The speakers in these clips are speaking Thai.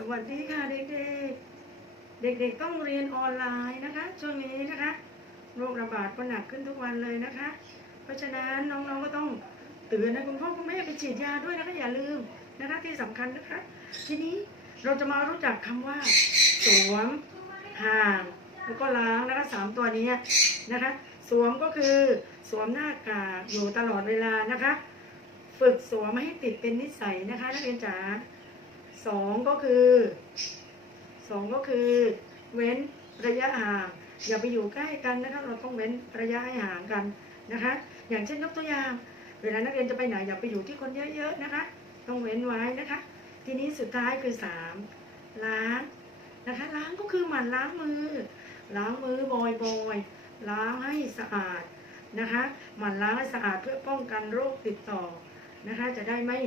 สวัสดีค่ะเด็กๆ เด็กๆต้องเรียนออนไลน์นะคะ ช่วงนี้นะคะ โรคระบาดก็หนักขึ้นทุกวันเลยนะคะ เพราะฉะนั้นน้องๆก็ต้องเตือนนะคุณพ่อคุณแม่ไปฉีดยาด้วยนะคะอย่าลืมนะคะที่สำคัญนะคะ ทีนี้เราจะมารู้จักคำว่าสวมห่างแล้วก็ล้างนะคะสามตัวนี้นะคะ สวมก็คือสวมหน้ากากอยู่ตลอดเวลานะคะ ฝึกสวมให้ติดเป็นนิสัยนะคะนักเรียนจ๋า สองก็คือสองก็คือ เว้นระยะห่าง อย่าไปอยู่ใกล้กันนะคะเราต้องเว้นระยะให้ห่างกันนะคะ อย่างเช่นยกตัวอย่าง เวลานักเรียนจะไปไหนอย่าไปอยู่ที่คนเยอะๆนะคะ ต้องเว้นไว้นะคะ ทีนี้สุดท้ายคือสามล้างนะคะ ล้างก็คือหมั่นล้างมือ ล้างมือบ่อยๆล้างให้สะอาดนะคะ หมั่นล้างให้สะอาดเพื่อป้องกันโรคติดต่อนะคะ จะได้ไม่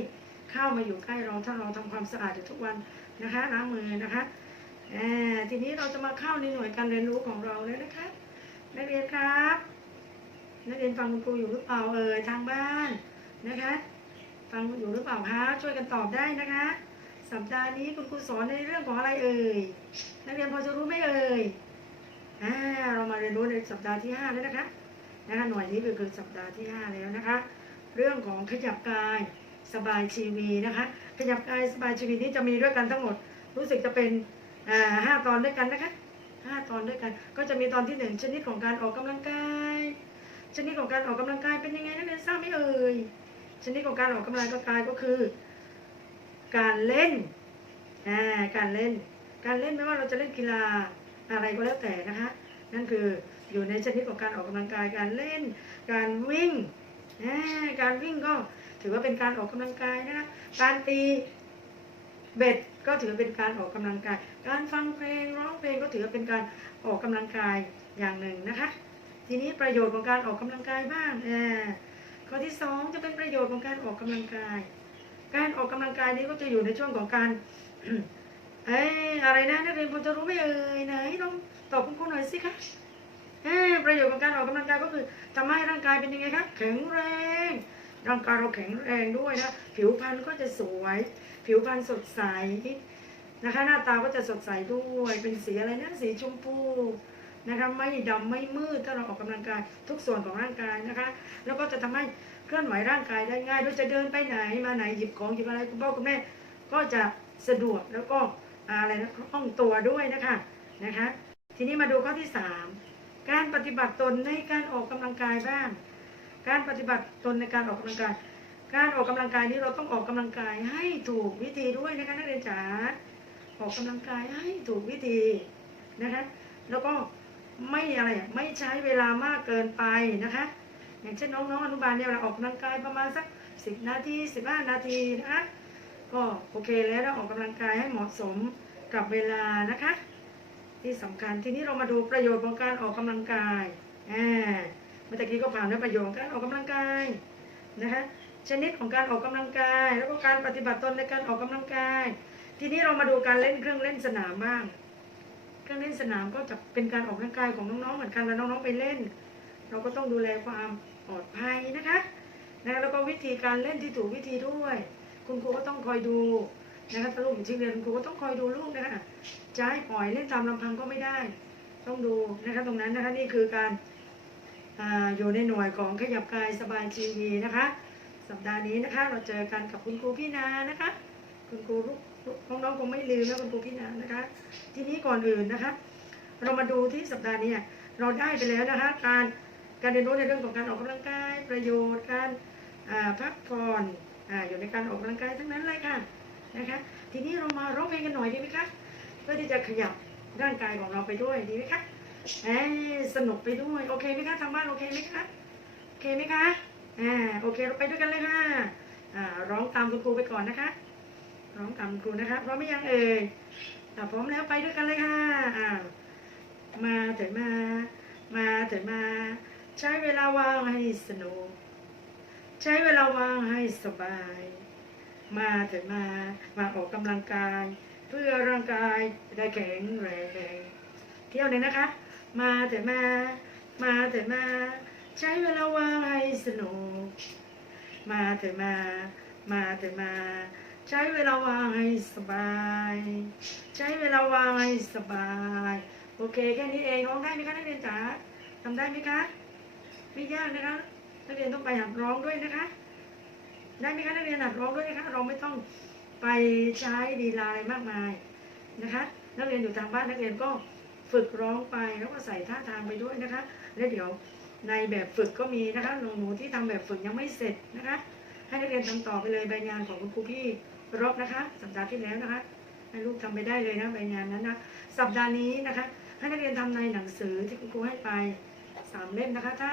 ข้ามาอยู่ใกล้เราถ้าเราทำความสะอาดอยู่ทุกวันนะคะล้างมือนะคะทีนี้เราจะมาเข้าในหน่วยการเรียนรู้ของเราแล้วนะคะนักเรียนครับนักเรียนฟังคุณครูอยู่หรือเปล่าเอ่ยทางบ้านนะคะ ฟังอยู่หรือเปล่าคะช่วยกันตอบได้นะคะ สัปดาห์นี้คุณครูสอนในเรื่องของอะไรเอ่ยนักเรียนพอจะรู้ไหมเอ่ยอ่าเรามาเรียนรู้ในสัปดาห์ที่ห้าแล้วนะคะนะคะหน่วยนี้คือสัปดาห์ที่ห้าแล้วนะคะ เรื่องของขยับกาย สบายชีวีนะคะขยับกายสบายชีวีนี้จะมีด้วยกันทั้งหมด รู้สึกจะเป็นห้าตอนด้วยกันนะคะห้าตอนด้วยกัน ก็จะมีตอนที่หนึ่งชนิดของการออกกำลังกายชนิดของการออกกำลังกายเป็นยังไงนักเรียนทราบไหมเอ่ยชนิดของการออกกำลังกายก็คือ การเล่นการเล่น การเล่นไม่ว่าเราจะเล่นกีฬาอะไรก็แล้วแต่นะคะนั่นคืออยู่ในชนิดของการออกกำลังกายการเล่น การวิ่ง การวิ่งก็ ถือว่าเป็นการออกกำลังกายนะคะการตีเบ็ดก็ถือเป็นการออกกำลังกาย การฟังเพลงร้องเพลงก็ถือว่าเป็นการออกกำลังกายอย่างหนึ่งนะคะ ทีนี้ประโยชน์ของการออกกำลังกายบ้างอ่าข้อที่สองจะเป็นประโยชน์ของการออกกำลังกาย การออกกำลังกายนี้ก็จะอยู่ในช่วงของการเอ้ยอะไรนะนักเรียนพอจะรู้ไหมเอ่ยไหนลองตอบคุณครูหน่อยสิคะเอ้ยประโยชน์ของการออกกำลังกายก็คือทำให้ร่างกายเป็นยังไงคะแข็งแรง ร่างกายเราแข็งแรงด้วยนะ ผิวพรรณก็จะสวย ผิวพรรณสดใสนะคะ หน้าตาก็จะสดใสด้วย เป็นสีอะไรนะสีชมพูนะคะไม่ดำไม่มืดถ้าเราออกกำลังกายทุกส่วนของร่างกายนะคะ แล้วก็จะทำให้เคลื่อนไหวร่างกายได้ง่ายด้วยจะเดินไปไหนมาไหนหยิบของหยิบอะไรคุณพ่อคุณแม่ก็จะสะดวกแล้วก็อะไรนะคล่องตัวด้วยนะคะนะคะ ทีนี้มาดูข้อที่สามการปฏิบัติตนในการออกกำลังกายบ้าง การปฏิบัติตนในการออกกำลังกาย การออกกำลังกายนี้เราต้องออกกำลังกายให้ถูกวิธีด้วยนะคะนักเรียนจ๋าออกกำลังกายให้ถูกวิธีนะคะแล้วก็ไม่อะไรไม่ใช้เวลามากเกินไปนะคะ อย่างเช่นน้องๆอนุบาลเนี่ยเราออกกำลังกายประมาณสักสิบนาทีสิบห้านาทีนะคะก็โอเคแล้วเราออกกำลังกายให้เหมาะสมกับเวลานะคะ ที่สำคัญทีนี้เรามาดูประโยชน์ของการออกกำลังกายอ่า มื่อกี้ก็ผ่านด้วยประโยชน์ของการออกกำลังกายนะคะชนิดของการออกกำลังกาย แล้วก็การปฏิบัติตนในการออกกำลังกาย ทีนี้เรามาดูการเล่นเครื่องเล่นสนามบ้าง เครื่องเล่นสนามก็จะเป็นการออกกำลังกายของน้องๆเหมือนกันแล้วน้องๆไปเล่น เราก็ต้องดูแลความปลอดภัยนะคะนะแล้วก็วิธีการเล่นที่ถูกวิธีด้วย คุณครูก็ต้องคอยดูนะคะถ้าลูกอยู่ที่เรียนคุณครูก็ต้องคอยดูลูกนะคะจะให้ปล่อยเล่นตามลำพังก็ไม่ได้ ต้องดูนะคะตรงนั้นนะคะนี่คือการ อยู่ในหน่วยของขยับกายสบายทีวีนะคะ สัปดาห์นี้นะคะเราเจอกันกับคุณครูพี่นานะคะ คุณครูลูกลูกน้องคงไม่ลืมนะคุณครูพี่นานะคะ ทีนี้ก่อนอื่นนะคะ เรามาดูที่สัปดาห์นี้เราได้ไปแล้วนะคะ การการเรียนรู้ในเรื่องของการออกกำลังกายประโยชน์การพักผ่อนออยู่ในการออกกำลังกายทั้งนั้นเลยค่ะนะคะ ทีนี้เรามาร้องเพลงกันหน่อยดีไหมคะเพื่อที่จะขยับร่างกายของเราไปด้วยดีไหมคะ เอ้สนุกไปด้วย โอเคไหมคะทางบ้านโอเคไหมคะ โอเคไหมคะอ่าโอเคเราไปด้วยกันเลยค่ะอ่าร้องตามคุณครูไปก่อนนะคะ ร้องตามครูนะคะพร้อมไหมยังเอ่ยอ่าพร้อมแล้วไปด้วยกันเลยค่ะอ่ามาเถิดมา มาเถิดมา ใช้เวลาว่างให้สนุก ใช้เวลาว่างให้สบาย มาเถิดมา มาออกกำลังกาย เพื่อร่างกายจะได้แข็งแรงเที่ยวเลยนะคะ มาเถิดมา มาเถิดมา ใช้เวลาว่างให้สนุก มาเถิดมา มาเถิดมา ใช้เวลาว่างให้สบาย ใช้เวลาว่างให้สบาย โอเคแค่นี้เองร้องได้ไหมคะนักเรียนจ๋าทำได้ไหมคะไม่ยากนะคะนักเรียนต้องไปหัดร้องด้วยนะคะ ได้ไหมคะนักเรียนหัดร้องด้วยนะคะเราไม่ต้องไปใช้ดีลาอะไรมากมายนะคะ นักเรียนอยู่ทางบ้านนักเรียนก็ ฝึกร้องไปแล้วก็ใส่ท่าทางไปด้วยนะคะ แล้วเดี๋ยวในแบบฝึกก็มีนะคะหนูหนูที่ทำแบบฝึกยังไม่เสร็จนะคะ ให้นักเรียนทำต่อไปเลยใบงานของคุณครูพี่รบนะคะ สัปดาห์ที่แล้วนะคะ ให้ลูกทำไปได้เลยนะใบงานนั้นนะสัปดาห์นี้นะคะ ให้นักเรียนทำในหนังสือที่คุณครูให้ไปสามเล่มนะคะ ถ้า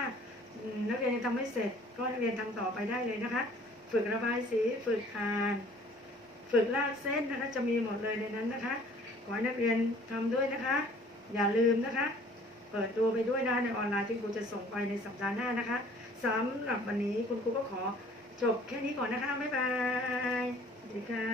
นักเรียนยังทำไม่เสร็จ ก็นักเรียนทำต่อไปได้เลยนะคะ ฝึกระบายสีฝึกอ่าน ฝึกลากเส้นนะคะ จะมีหมดเลยในนั้นนะคะขอให้นักเรียนทำด้วยนะคะ อย่าลืมนะคะ เปิดตัวไปด้วยนะในออนไลน์ที่ครูจะส่งไปในสัปดาห์หน้านะคะสำหรับวันนี้คุณครูก็ขอจบแค่นี้ก่อนนะคะ บ๊ายบาย สวัสดีค่ะ